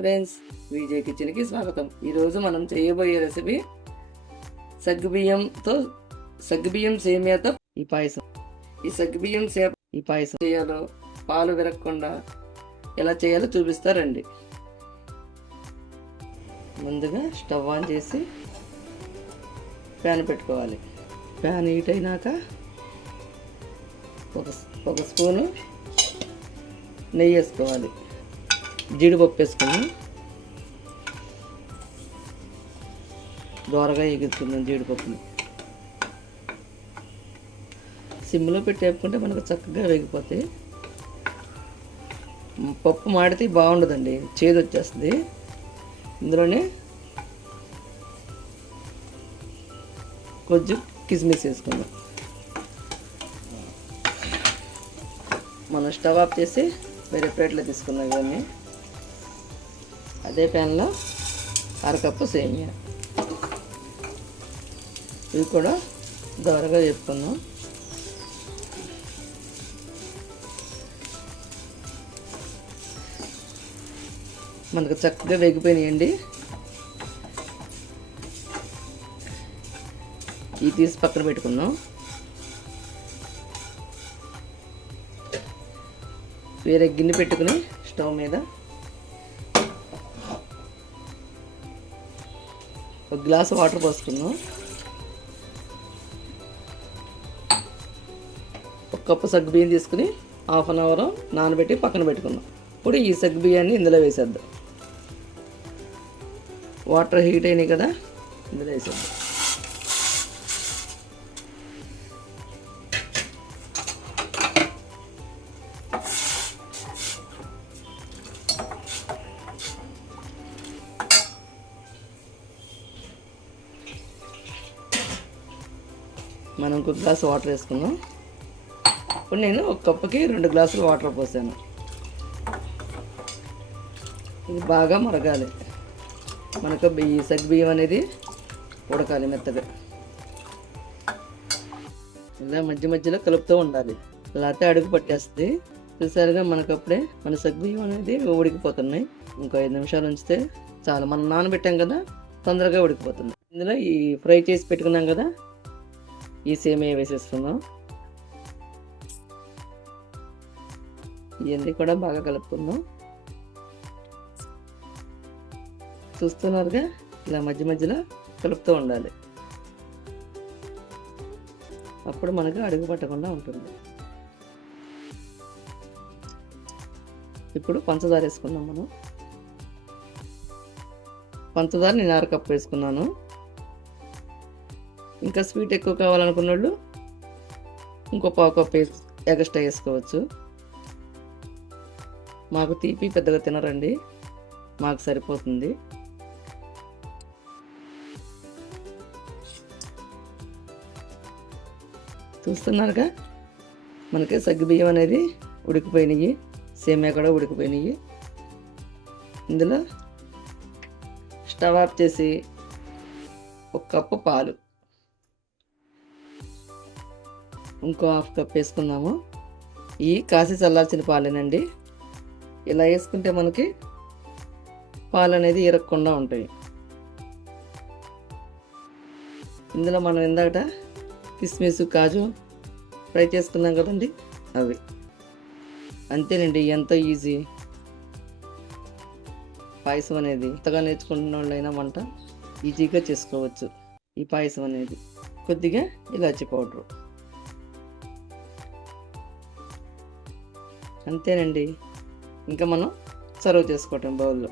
Friends, Vijay కిచెన్కి స్వాగతం. ఈరోజు మనం చేయబోయే రెసిపీ సగ్గుబియ్యం సేమియాతో ఈ పాయసం. ఈ పాయసం చేయాలో, పాలు విరగకుండా ఎలా చేయాలో చూపిస్తారండి. ముందుగా స్టవ్ ఆన్ చేసి ప్యాన్ పెట్టుకోవాలి. ప్యాన్ హీట్ అయినాక ఒక స్పూను నెయ్యి వేసుకోవాలి. జీడిపప్పు వేసుకున్నాం. దోరగా ఎగురుతున్నాం. జీడిపప్పుని సిమ్లో పెట్టి వేపుకుంటే మనకు చక్కగా వేగిపోతాయి. పప్పు మాడితే బాగుండదండి, చేదు వచ్చేస్తుంది. ఇందులోనే కొంచెం కిస్మిస్ వేసుకుందాం. మనం స్టవ్ ఆఫ్ చేసి వేరే ప్లేట్లో తీసుకున్నాం. ఇవన్నీ అదే ప్యాన్లో అరకప్పు సేమియా, ఇవి కూడా దోరగా వేపుకుందాం. మనకు చక్కగా వేగిపోయినాయండి. ఇవి తీసి పక్కన పెట్టుకుందాం. వేరే గిన్నె పెట్టుకుని స్టవ్ మీద ఒక గ్లాసు వాటర్ పోసుకుందాం. ఒక కప్పు సగ్గు బియ్యం తీసుకుని హాఫ్ అన్ అవర్ నానబెట్టి పక్కన పెట్టుకుందాం. ఇప్పుడు ఈ సగ్గు బియ్యాన్ని ఇందులో వేసేద్దాం. వాటర్ హీట్ అయినాయి కదా, ఇందులో వేసేద్దాం. మనం ఒక గ్లాసు వాటర్ వేసుకున్నాం. ఇప్పుడు నేను ఒక కప్పుకి 2 గ్లాసులు వాటర్ పోసాను. ఇది బాగా మరగాలి. మనకు ఈ సగ్గు బియ్యం అనేది ఉడకాలి మెత్తగా. ఇలా మధ్య మధ్యలో కలుపుతూ ఉండాలి, లేకపోతే అడుగు పట్టేస్తుంది. చూసారుగా, మనకప్పుడే మన సగ్గు బియ్యం అనేది ఉడికిపోతున్నాయి. ఇంకో 5 నిమిషాలు ఉంచితే చాలు. మనం నానబెట్టాం కదా, తొందరగా ఉడికిపోతుంది. ఇందులో ఈ ఫ్రై చేసి పెట్టుకున్నాం కదా, ఈ సేమియా వేసేసుకుందాం. ఇవన్నీ కూడా బాగా కలుపుకుందాం. చూస్తున్నారుగా, ఇలా మధ్య మధ్యలో కలుపుతూ ఉండాలి. అప్పుడు మనకు అడుగు పట్టకుండా ఉంటుంది. ఇప్పుడు పంచదార వేసుకుందాం. మనం పంచదార నేను 1/2 కప్పు వేసుకున్నాను. ఇంకా స్వీట్ ఎక్కువ కావాలనుకున్న వాళ్ళు ఇంకో 1/4 కప్పు ఎక్స్ట్రా వేసుకోవచ్చు. మాకు తీపి పెద్దగా తినరండి, మాకు సరిపోతుంది. చూస్తున్నారుగా, మనకి సగ్గు బియ్యం అనేది ఉడికిపోయినాయి, సేమియా కూడా ఉడికిపోయినాయి. ఇందులో స్టవ్ ఆఫ్ చేసి 1 కప్పు పాలు, ఇంకో 1/2 కప్ వేసుకుందాము. ఈ కాసి చల్లార్చిన పాలేనండి. ఇలా వేసుకుంటే మనకి పాలు అనేది ఇరగకుండా ఉంటాయి. ఇందులో మనం ఇందాక కిస్మిస్, కాజు ఫ్రై చేసుకున్నాం కదండి, అవి. అంతేనండి, ఎంతో ఈజీ పాయసం అనేది. కొత్తగా నేర్చుకుంటున్న వాళ్ళైనా వంట ఈజీగా చేసుకోవచ్చు. ఈ పాయసం అనేది కొద్దిగా ఇలాచి పౌడరు, అంతేనండి. ఇంకా మనం సర్వ్ చేసుకోవటం బౌల్లో.